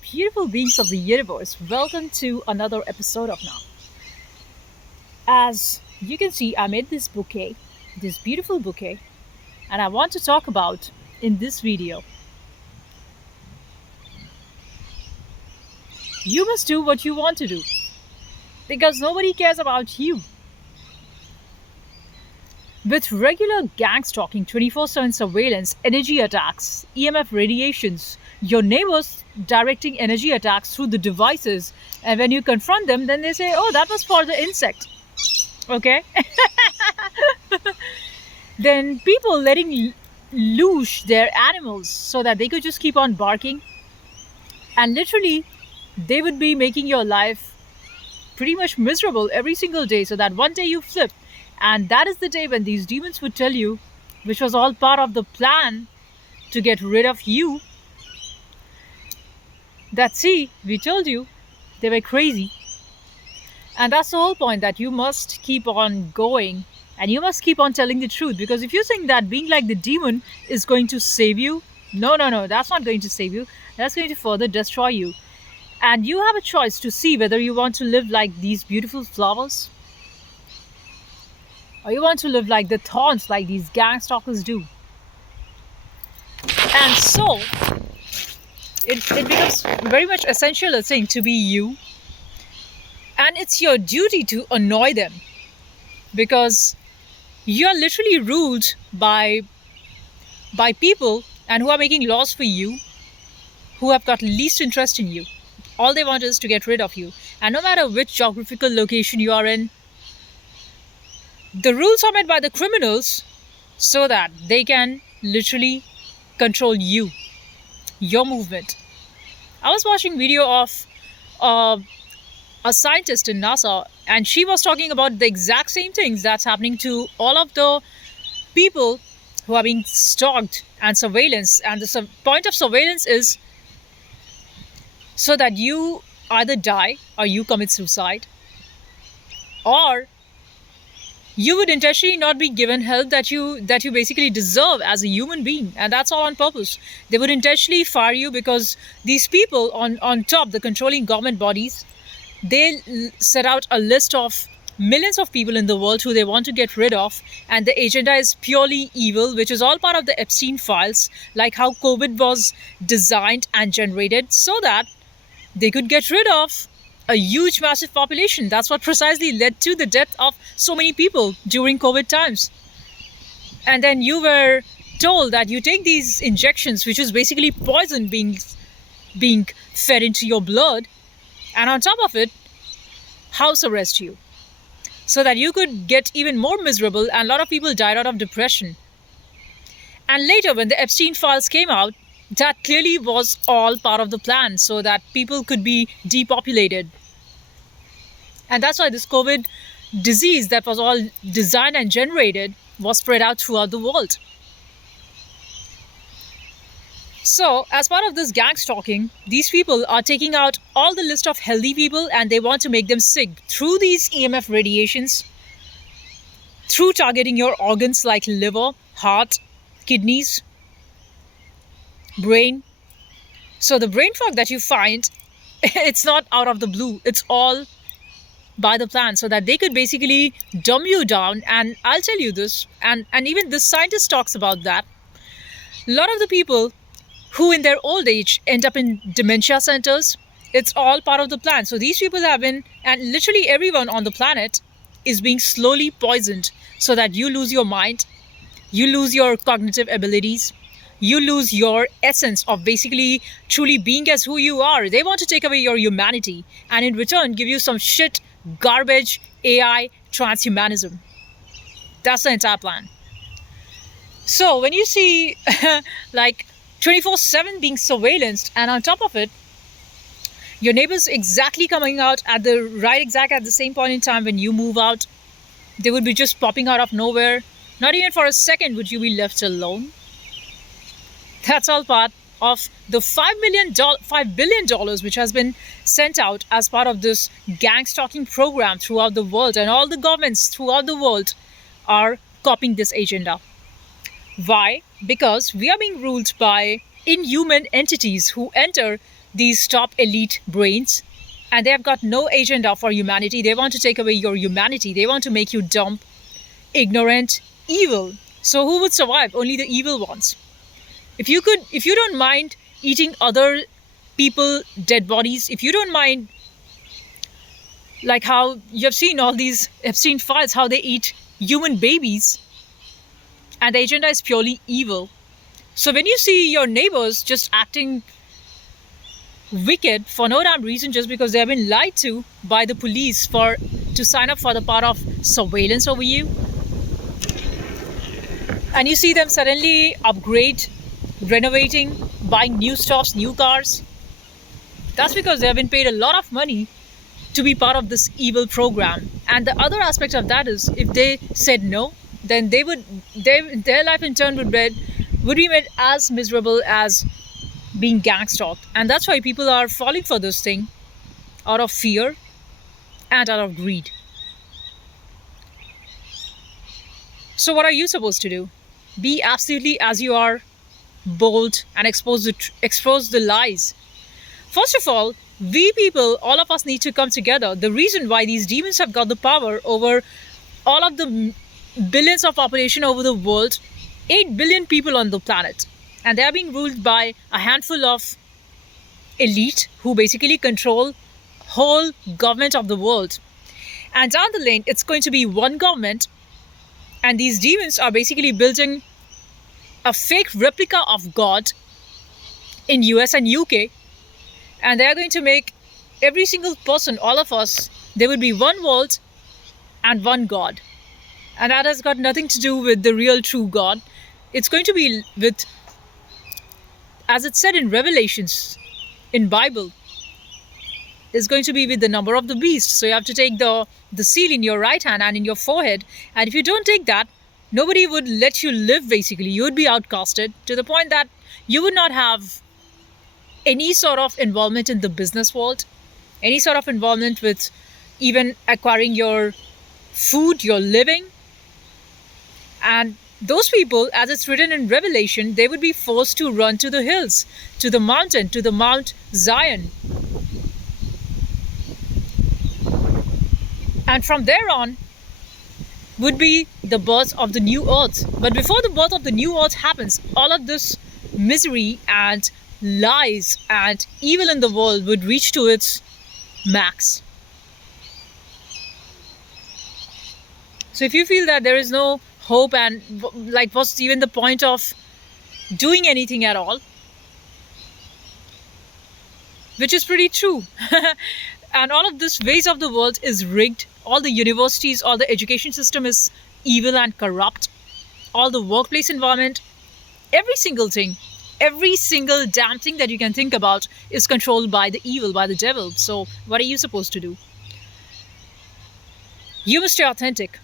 Beautiful beings of the universe, welcome to another episode of Now. As you can see, I made this bouquet, this beautiful bouquet, and I want to talk about in this video. You must do what you want to do because nobody cares about you. With regular gang stalking, 24/7 surveillance, energy attacks, EMF radiations, your neighbors directing energy attacks through the devices, and when you confront them, then they say, oh, that was for the insect. Okay? Then people letting loose their animals so that they could just keep on barking, and literally they would be making your life pretty much miserable every single day, so that one day you flip, and that is the day when these demons would tell you, which was all part of the plan to get rid of you, that see, we told you they were crazy. And that's the whole point, that you must keep on going and you must keep on telling the truth. Because if you think that being like the demon is going to save you, no, no, no, that's not going to save you. That's going to further destroy you. And you have a choice to see whether you want to live like these beautiful flowers, or you want to live like the thorns, like these gang stalkers do. And so, it becomes very much essential a thing to be you. And it's your duty to annoy them, because you're literally ruled by people and who are making laws for you, who have got least interest in you. All they want is to get rid of you. And no matter which geographical location you are in, the rules are made by the criminals so that they can literally control you, your movement. I was watching video of a scientist in NASA, and she was talking about the exact same things that's happening to all of the people who are being stalked and surveillance. And the point of surveillance is so that you either die or you commit suicide, or you would intentionally not be given help that you basically deserve as a human being, and that's all on purpose. They would intentionally fire you because these people on top, the controlling government bodies, they set out a list of millions of people in the world who they want to get rid of, and the agenda is purely evil, which is all part of the Epstein files, like how COVID was designed and generated so that they could get rid of a huge massive population. That's what precisely led to the death of so many people during COVID times. And then you were told that you take these injections, which is basically poison being fed into your blood, and on top of it, house arrest you, so that you could get even more miserable. And a lot of people died out of depression. And later, when the Epstein files came out, that clearly was all part of the plan, so that people could be depopulated. And that's why this COVID disease that was all designed and generated was spread out throughout the world. So, as part of this gang stalking, these people are taking out all the list of healthy people and they want to make them sick through these EMF radiations, through targeting your organs like liver, heart, kidneys, brain. So the brain fog that you find, it's not out of the blue. It's all by the plan, so that they could basically dumb you down. And I'll tell you this, and even the scientist talks about that. A lot of the people who in their old age end up in dementia centers, it's all part of the plan. So these people have been, and literally everyone on the planet is being slowly poisoned, so that you lose your mind, you lose your cognitive abilities, you lose your essence of basically truly being as who you are. They want to take away your humanity and in return give you some shit, garbage, AI, transhumanism. That's the entire plan. So when you see like 24/7 being surveillanced, and on top of it, your neighbors exactly coming out at the same point in time when you move out, they would be just popping out of nowhere. Not even for a second would you be left alone. That's all part of the $5 billion which has been sent out as part of this gang stalking program throughout the world, and all the governments throughout the world are copying this agenda. Why? Because we are being ruled by inhuman entities who enter these top elite brains, and they have got no agenda for humanity. They want to take away your humanity. They want to make you dumb, ignorant, evil. So who would survive? Only the evil ones. If you don't mind eating other people dead bodies, if you don't mind, like how you have seen all these Epstein files, how they eat human babies, and the agenda is purely evil. So when you see your neighbors just acting wicked for no damn reason, just because they have been lied to by the police for to sign up for the part of surveillance over you, and you see them suddenly upgrade, renovating, buying new stuffs, new cars, that's because they have been paid a lot of money to be part of this evil program. And the other aspect of that is, if they said no, then their life in turn would be made as miserable as being gang stalked. And that's why people are falling for this thing out of fear and out of greed. So what are you supposed to do? Be absolutely as you are, bold, and expose the lies. First of all, we people, all of us need to come together. The reason why these demons have got the power over all of the billions of population over the world, 8 billion people on the planet, and they are being ruled by a handful of elite who basically control whole government of the world. And down the lane, it's going to be one government, and these demons are basically building a fake replica of God in US and UK, and they are going to make every single person, all of us, there will be one world and one God. And that has got nothing to do with the real true God. It's going to be with, as it said in Revelations, in Bible, is going to be with the number of the beast. So you have to take the seal in your right hand and in your forehead. And if you don't take that, nobody would let you live, basically. You would be outcasted to the point that you would not have any sort of involvement in the business world, any sort of involvement with even acquiring your food, your living. And those people, as it's written in Revelation, they would be forced to run to the hills, to the mountain, to the Mount Zion. And from there on would be the birth of the new earth. But before the birth of the new earth happens, all of this misery and lies and evil in the world would reach to its max. So if you feel that there is no hope and like what's even the point of doing anything at all, which is pretty true. And all of this ways of the world is rigged. All the universities, all the education system is evil and corrupt. All the workplace environment, every single thing, every single damn thing that you can think about is controlled by the evil, by the devil. So what are you supposed to do? You must stay authentic.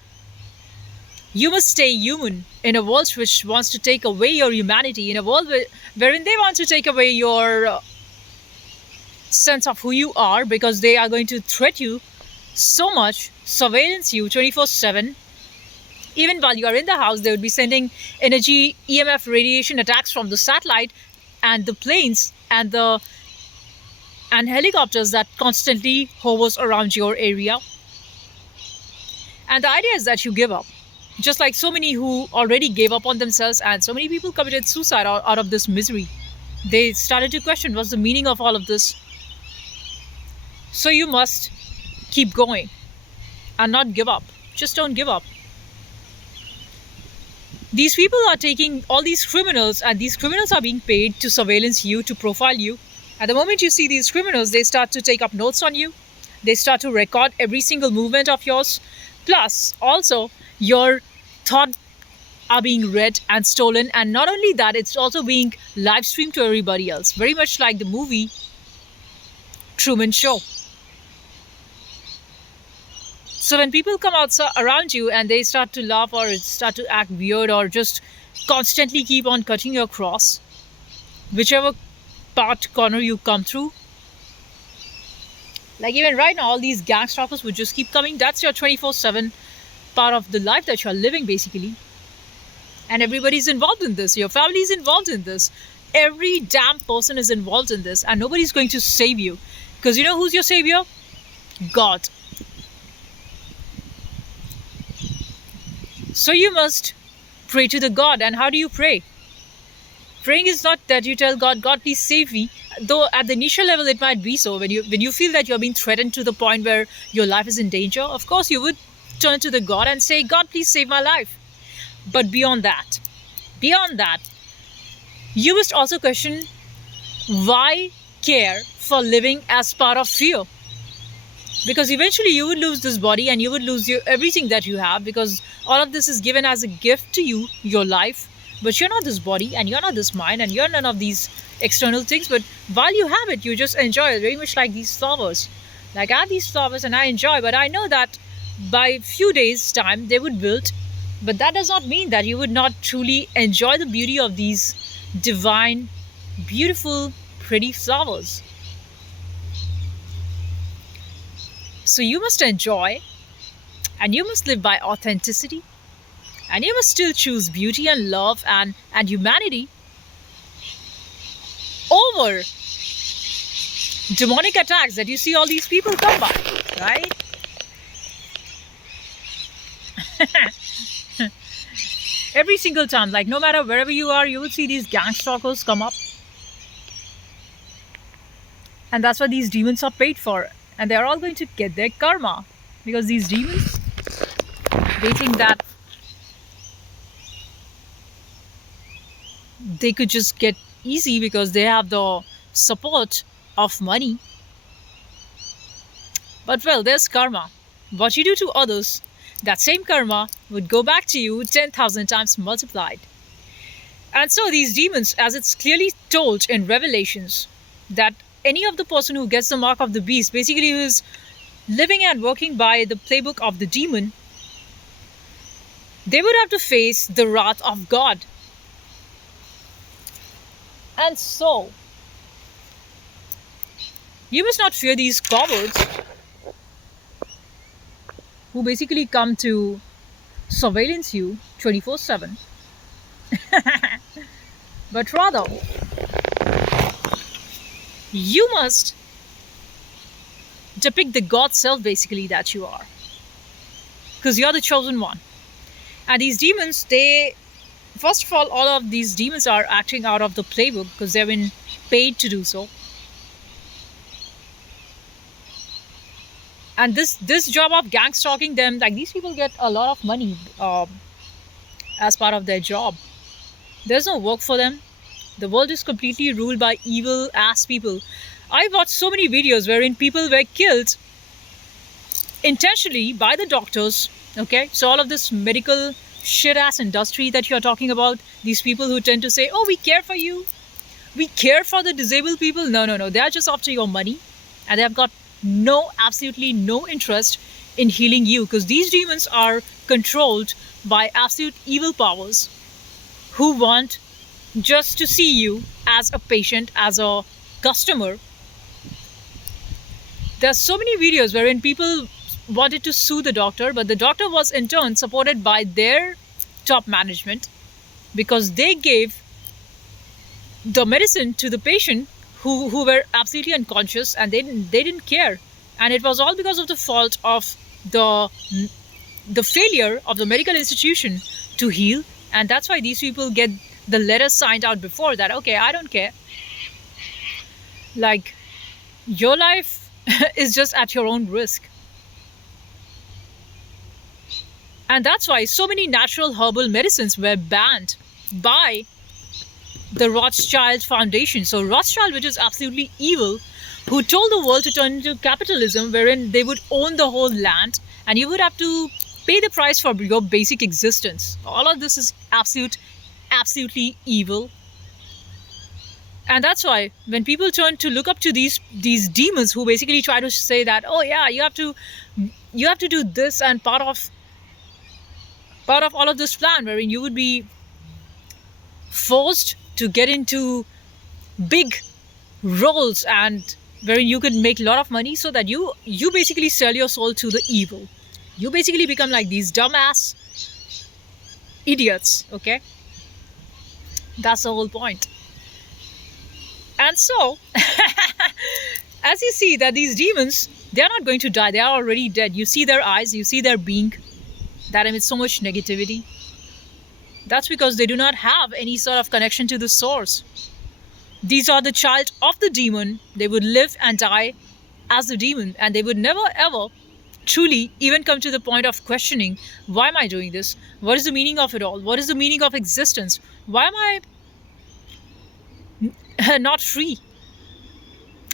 You must stay human in a world which wants to take away your humanity, in a world wherein they want to take away your sense of who you are, because they are going to threat you so much, surveillance you 24/7. Even while you are in the house, they would be sending energy, EMF radiation attacks from the satellite and the planes and the helicopters that constantly hovers around your area. And the idea is that you give up. Just like so many who already gave up on themselves, and so many people committed suicide out of this misery. They started to question what's the meaning of all of this. So you must keep going and not give up. Just don't give up. These people are taking all these criminals, and these criminals are being paid to surveillance you, to profile you. At the moment you see these criminals, they start to take up notes on you. They start to record every single movement of yours. Plus, also, your thoughts are being read and stolen. And not only that, it's also being live streamed to everybody else. Very much like the movie Truman Show. So when people come out around you and they start to laugh or start to act weird or just constantly keep on cutting your cross, whichever corner you come through, like even right now, all these gang stalkers would just keep coming. That's your 24/7 part of the life that you're living, basically. And everybody's involved in this. Your family is involved in this. Every damn person is involved in this, and nobody's going to save you. Because you know who's your savior? God. So you must pray to the God. And how do you pray? Praying is not that you tell God, God, please save me. Though at the initial level it might be so. When you feel that you're being threatened to the point where your life is in danger, of course you would turn to the God and say, God, please save my life. But beyond that, you must also question, why care for living as part of fear? Because eventually you would lose this body and you would lose everything that you have, because all of this is given as a gift to you, your life. But you're not this body and you're not this mind and you're none of these external things. But while you have it, you just enjoy it, very much like these flowers. Like I have these flowers and I enjoy, but I know that by a few days time they would wilt. But that does not mean that you would not truly enjoy the beauty of these divine, beautiful, pretty flowers. So you must enjoy, and you must live by authenticity, and you must still choose beauty and love and humanity over demonic attacks that you see all these people come by, right? Every single time, like no matter wherever you are, you will see these gang stalkers come up. And that's what these demons are paid for. And they're all going to get their karma. Because these demons, they think that they could just get easy because they have the support of money. But well, there's karma. What you do to others, that same karma would go back to you 10,000 times multiplied. And so these demons, as it's clearly told in Revelations, that any of the person who gets the mark of the beast, basically who is living and working by the playbook of the demon, they would have to face the wrath of God. And so, you must not fear these cowards who basically come to surveillance you 24/7, but rather, you must depict the God self basically that you are. Because you're the chosen one. And these demons, they, first of all of these demons are acting out of the playbook because they've been paid to do so. And this job of gang stalking them, like these people get a lot of money as part of their job. There's no work for them. The world is completely ruled by evil ass people. I watched so many videos wherein people were killed intentionally by the doctors. Okay, so all of this medical shit ass industry that you're talking about, these people who tend to say, oh, we care for you, we care for the disabled people. No, they are just after your money, and they have got absolutely no interest in healing you, because these demons are controlled by absolute evil powers who want just to see you as a patient, as a customer. There's so many videos wherein people wanted to sue the doctor, but the doctor was in turn supported by their top management, because they gave the medicine to the patient who were absolutely unconscious, and they didn't care. And it was all because of the fault of the failure of the medical institution to heal. And that's why these people get the letter signed out before that, okay, I don't care, like your life is just at your own risk. And that's why so many natural herbal medicines were banned by the Rothschild Foundation. So Rothschild, which is absolutely evil, who told the world to turn into capitalism, wherein they would own the whole land and you would have to pay the price for your basic existence. All of this is absolutely evil. And that's why when people turn to look up to these demons who basically try to say that, oh yeah, you have to do this, and part of all of this plan wherein you would be forced to get into big roles and wherein you could make a lot of money, so that you basically sell your soul to the evil. You basically become like these dumbass idiots. Okay, that's the whole point. And so, as you see that these demons, they are not going to die, they are already dead. You see their eyes, you see their being that emits so much negativity. That's because they do not have any sort of connection to the source. These are the child of the demon. They would live and die as the demon, and they would never ever truly even come to the point of questioning, why am I doing this? What is the meaning of it all? What is the meaning of existence? Why am I not free?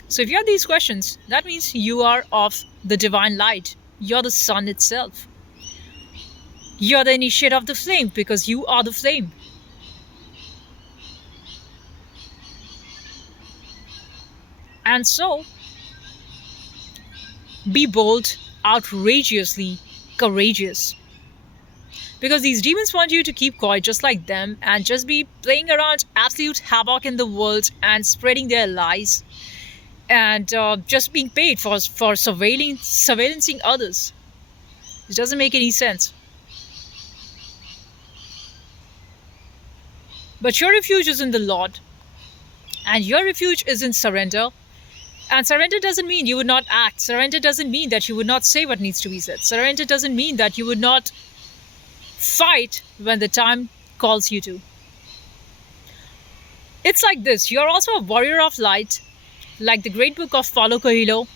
So if you have these questions, that means you are of the divine light. You're the sun itself. You're the initiator of the flame because you are the flame. And so, be bold, outrageously courageous. Because these demons want you to keep quiet just like them and just be playing around absolute havoc in the world and spreading their lies and just being paid for surveillancing others. It doesn't make any sense. But your refuge is in the Lord, and your refuge is in surrender. And surrender doesn't mean you would not act. Surrender doesn't mean that you would not say what needs to be said. Surrender doesn't mean that you would not fight when the time calls you to. It's like this, you're also a warrior of light, like the great book of Paulo Coelho,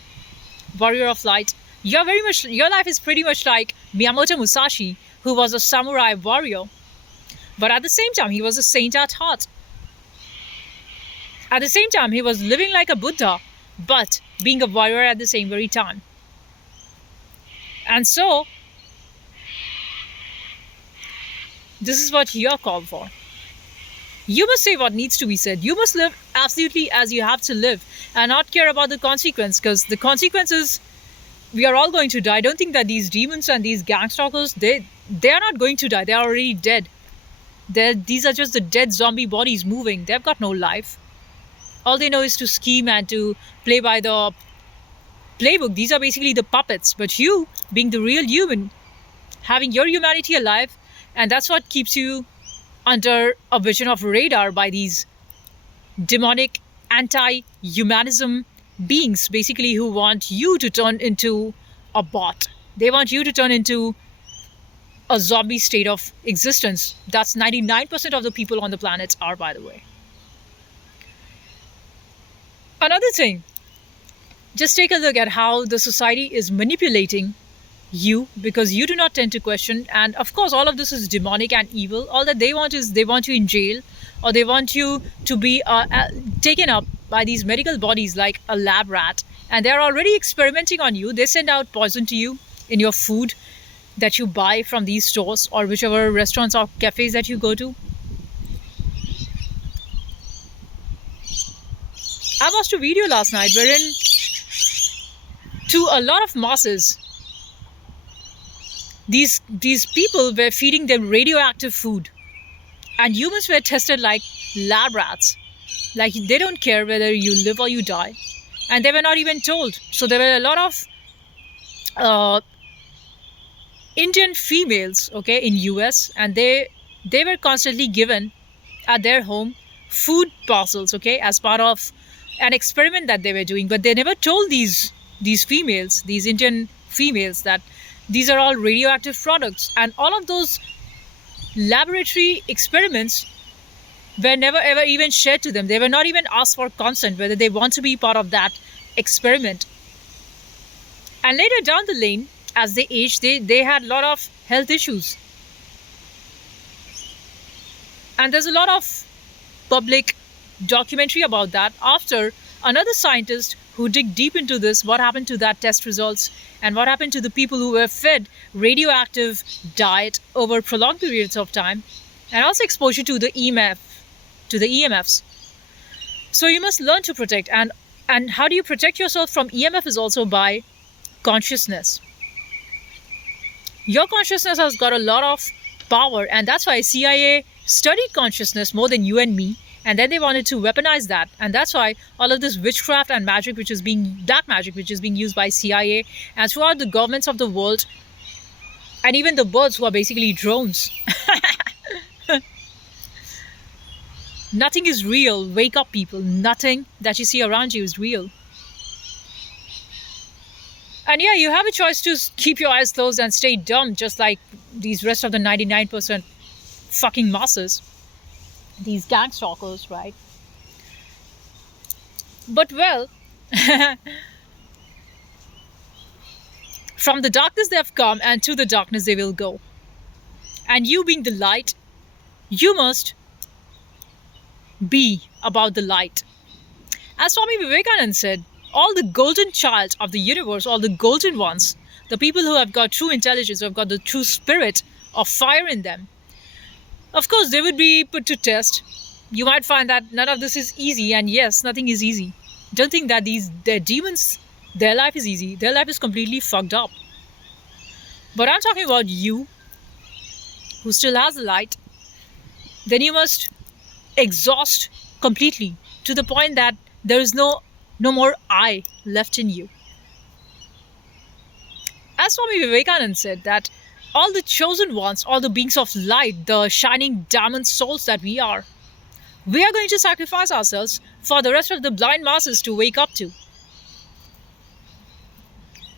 Warrior of Light. You're very much, your life is pretty much like Miyamoto Musashi, who was a samurai warrior, but at the same time, he was a saint at heart. At the same time, he was living like a Buddha, but being a warrior at the same very time. And so, this is what you're called for. You must say what needs to be said. You must live absolutely as you have to live and not care about the consequence, because the consequences, we are all going to die. I don't think that these demons and these gang stalkers, they are not going to die. They are already dead. These are just the dead zombie bodies moving. They've got no life. All they know is to scheme and to play by the playbook. These are basically the puppets. But you, being the real human, having your humanity alive, and that's what keeps you under a vision of radar by these demonic anti-humanism beings, basically, who want you to turn into a bot. They want you to turn into a zombie state of existence. That's 99% of the people on the planet are, by the way. Another thing, just take a look at how the society is manipulating you, because you do not tend to question. And of course, all of this is demonic and evil. All that they want is they want you in jail, or they want you to be taken up by these medical bodies like a lab rat, and they're already experimenting on you. They send out poison to you in your food that you buy from these stores or whichever restaurants or cafes that you go to. I watched a video last night wherein, to a lot of masses, these people were feeding them radioactive food, and humans were tested like lab rats. Like, they don't care whether you live or you die, and they were not even told. So there were a lot of Indian females, okay, in US, and they were constantly given at their home food parcels, okay, as part of an experiment that they were doing. But they never told these females, these Indian females, that these are all radioactive products. And all of those laboratory experiments were never ever even shared to them. They were not even asked for consent whether they want to be part of that experiment. And later down the lane, as they aged, they had a lot of health issues. And there's a lot of public documentary about that after another scientist who dig deep into this, what happened to that test results and what happened to the people who were fed radioactive diet over prolonged periods of time, and also exposure to the EMFs. So you must learn to protect, and how do you protect yourself from EMF is also by consciousness. Your consciousness has got a lot of power, and that's why CIA studied consciousness more than you and me, and then they wanted to weaponize that. And that's why all of this witchcraft and magic, black magic, which is being used by CIA and throughout the governments of the world, and even the birds who are basically drones. Nothing is real. Wake up, people. Nothing that you see around you is real. And yeah, you have a choice to keep your eyes closed and stay dumb, just like these rest of the 99% fucking masses, these gang stalkers, right? But well, from the darkness they have come, and to the darkness they will go. And you being the light, you must be about the light. As Swami Vivekananda said, all the golden child of the universe, all the golden ones, the people who have got true intelligence, who have got the true spirit of fire in them, of course, they would be put to test. You might find that none of this is easy, and yes, nothing is easy. Don't think that their demons, their life is easy. Their life is completely fucked up. But I'm talking about you, who still has the light. Then you must exhaust completely to the point that there is no more I left in you. As Swami Vivekananda said, that all the chosen ones, all the beings of light, the shining diamond souls that we are going to sacrifice ourselves for the rest of the blind masses to wake up to.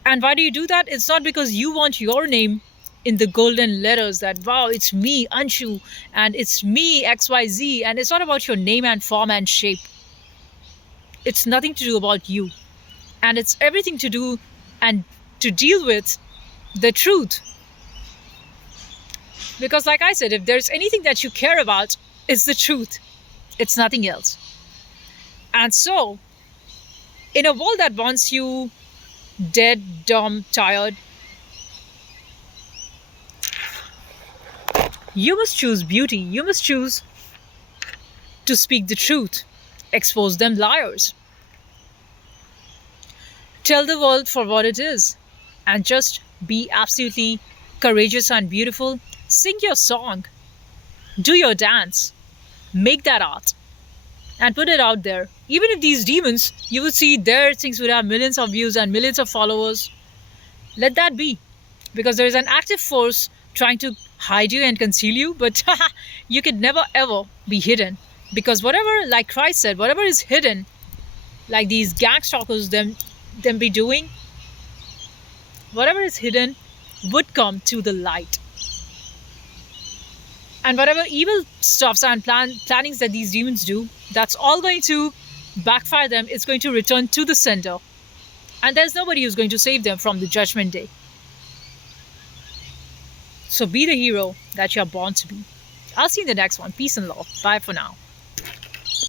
And why do you do that? It's not because you want your name in the golden letters that, wow, it's me, Anshu, and it's me, XYZ, and it's not about your name and form and shape. It's nothing to do about you. And it's everything to do and to deal with the truth. Because, like I said, if there's anything that you care about, it's the truth. It's nothing else. And so, in a world that wants you dead, dumb, tired, you must choose beauty. You must choose to speak the truth, expose them liars, tell the world for what it is, and just be absolutely courageous and beautiful. Sing your song, do your dance, make that art, and put it out there. Even if these demons, you would see their things would have millions of views and millions of followers, let that be. Because there is an active force trying to hide you and conceal you, but you could never ever be hidden. Because whatever, like Christ said, whatever is hidden, like these gang stalkers, them be doing, whatever is hidden would come to the light. And whatever evil stuffs and plannings that these demons do, that's all going to backfire them. It's going to return to the sender. And there's nobody who's going to save them from the judgment day. So be the hero that you're born to be. I'll see you in the next one. Peace and love. Bye for now.